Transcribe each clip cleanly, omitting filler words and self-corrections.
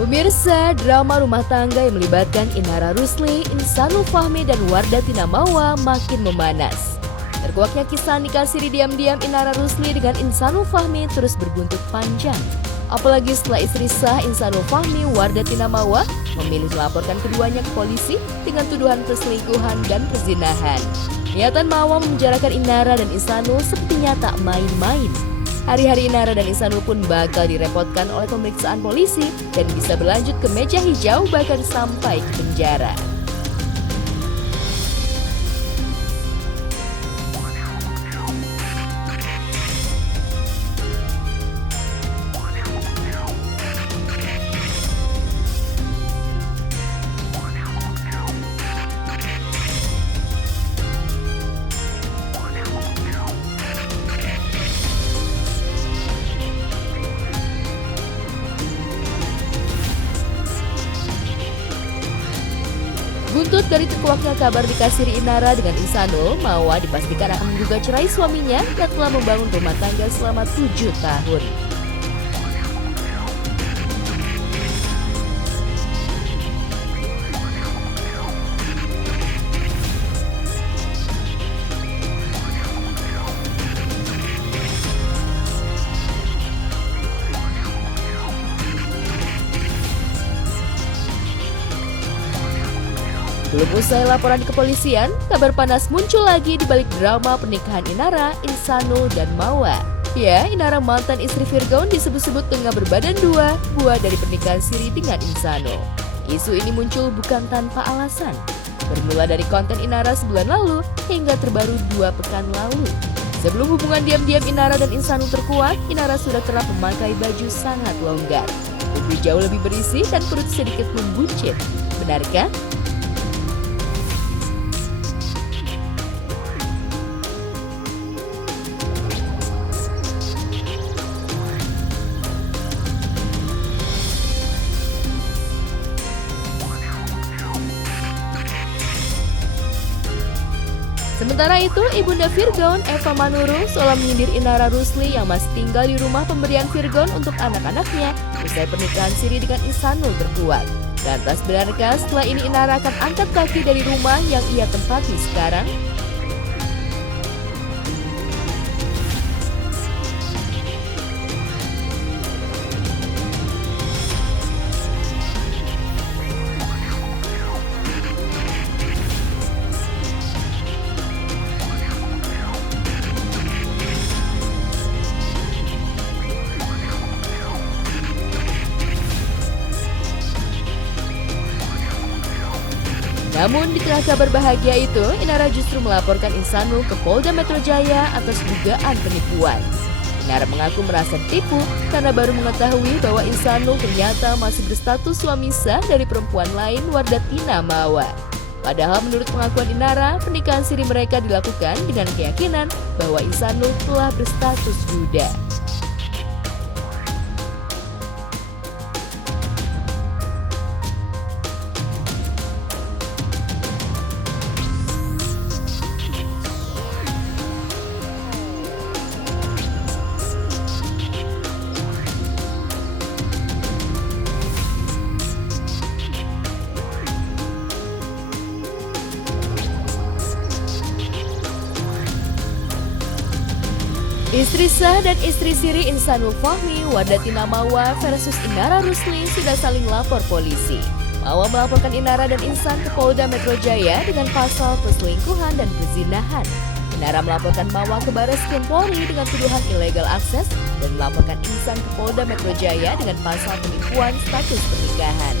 Pemirsa, drama rumah tangga yang melibatkan Inara Rusli, Insanul Fahmi, dan Wardatina Mawa makin memanas. Terkuaknya kisah nikah siri diam-diam Inara Rusli dengan Insanul Fahmi terus berbuntut panjang. Apalagi setelah istri sah Insanul Fahmi, Wardatina Mawa, memilih melaporkan keduanya ke polisi dengan tuduhan perselingkuhan dan perzinahan. Niatan Mawa memenjarakan Inara dan Insanul sepertinya tak main-main. Hari-hari Inara dan Insanul pun bakal direpotkan oleh pemeriksaan polisi dan bisa berlanjut ke meja hijau bahkan sampai ke penjara. Buntut dari terkuaknya kabar nikah siri Inara dengan Insanul, Mawa dipastikan akan menggugat cerai suaminya yang telah membangun rumah tangga selama 7 tahun. Belum usai laporan di kepolisian, kabar panas muncul lagi di balik drama pernikahan Inara, Insanul, dan Mawa. Ya, Inara mantan istri Virgon disebut-sebut tengah berbadan dua, buah dari pernikahan siri dengan Insanul. Isu ini muncul bukan tanpa alasan. Bermula dari konten Inara sebulan lalu hingga terbaru 2 pekan lalu. Sebelum hubungan diam-diam Inara dan Insanul terkuat, Inara sudah kerap memakai baju sangat longgar. Tubuh jauh lebih berisi dan perut sedikit membuncit. Benarkah? Sementara itu, Ibunda Virgon, Eva Manurung, seolah menyindir Inara Rusli yang masih tinggal di rumah pemberian Virgon untuk anak-anaknya usai pernikahan siri dengan Insanul terkuat. Lantas benarkah setelah ini Inara akan angkat kaki dari rumah yang ia tempati sekarang? Namun di tengah kabar bahagia itu, Inara justru melaporkan Insanul ke Polda Metro Jaya atas dugaan penipuan. Inara mengaku merasa ditipu karena baru mengetahui bahwa Insanul ternyata masih berstatus suami sah dari perempuan lain, Wardatina Mawa. Padahal menurut pengakuan Inara, pernikahan siri mereka dilakukan dengan keyakinan bahwa Insanul telah berstatus duda. Istri sah dan istri siri Insanul Fahmi, Wardatina Mawa versus Inara Rusli sudah saling lapor polisi. Mawa melaporkan Inara dan Insan ke Polda Metro Jaya dengan pasal perselingkuhan dan perzinahan. Inara melaporkan Mawa ke Barreskrim Polri dengan tuduhan illegal akses dan melaporkan Insan ke Polda Metro Jaya dengan pasal penipuan status pernikahan.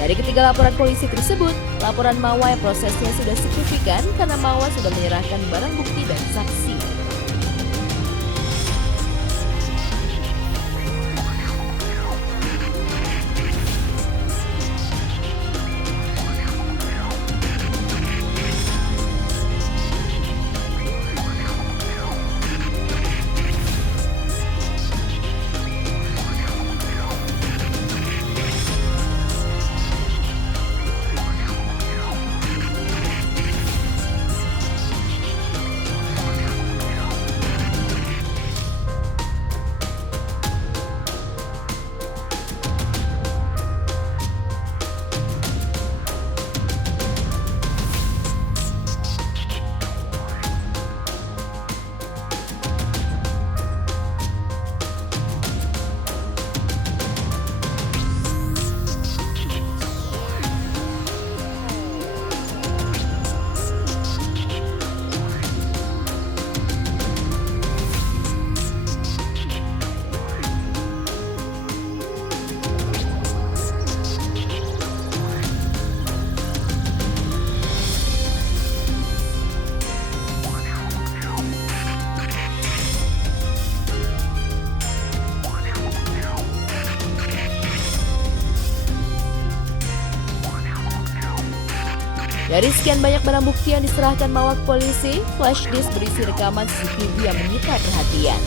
Dari ketiga laporan polisi tersebut, laporan Mawa yang prosesnya sudah signifikan karena Mawa sudah menyerahkan barang bukti dan saksi. Dari sekian banyak barang bukti yang diserahkan Mawar ke polisi, flash disk berisi rekaman CCTV yang menyita perhatian.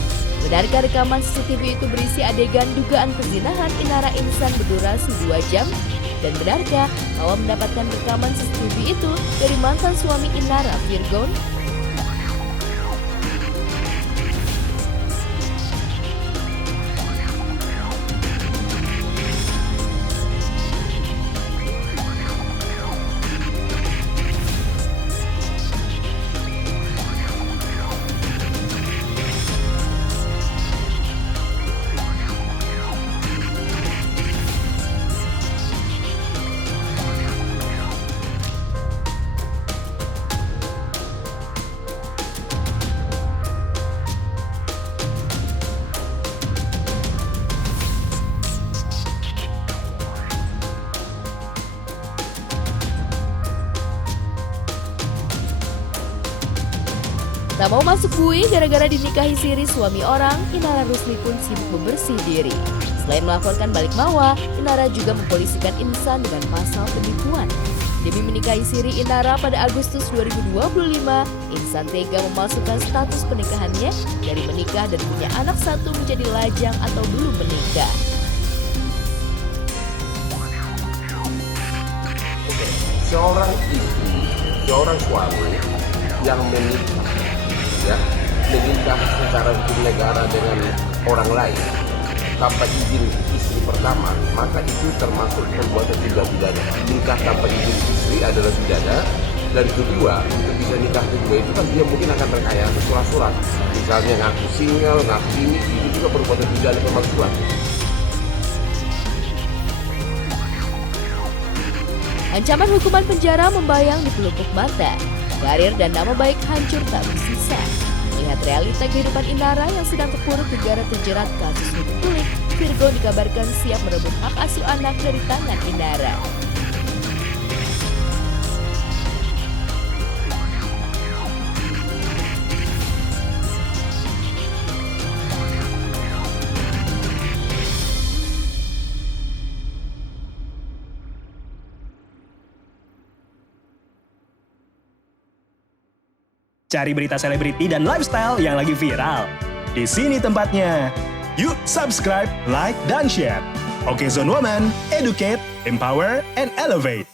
Benarkah rekaman CCTV itu berisi adegan dugaan perzinahan Inara Insan berdurasi 2 jam? Dan benarkah Mawar mendapatkan rekaman CCTV itu dari mantan suami Inara, Virgon? Tak mau masuk bui gara-gara dinikahi siri suami orang, Inara Rusli pun sibuk membersih diri. Selain melaporkan balik Mawar, Inara juga mempolisikan Insan dengan pasal penipuan. Demi menikahi siri Inara pada Agustus 2025, Insan tega memasukkan status pernikahannya dari menikah dan punya anak satu menjadi lajang atau belum menikah. Seorang istri, seorang suami yang menikah secara hukum negara dengan orang lain tanpa izin istri pertama, maka itu termasuk perbuatan tindak pidana. Nikah tanpa izin istri adalah pidana. Dan kedua, untuk bisa nikah kedua itu kan dia mungkin akan terkaya surat-surat, misalnya ngaku single, ngaku ini, itu juga perbuatan pidana pemalsuan. Ancaman hukuman penjara membayang di pelupuk mata. Karir dan nama baik hancur tak bersisa. Melihat realita kehidupan Inara yang sedang terpuruk negara terjerat kasus hukum kulit, Virgon dikabarkan siap merebut hak asuh anak dari tangan Inara. Cari berita selebriti dan lifestyle yang lagi viral. Di sini tempatnya. Yuk subscribe, like, dan share. Oke Zone Woman, educate, empower, and elevate.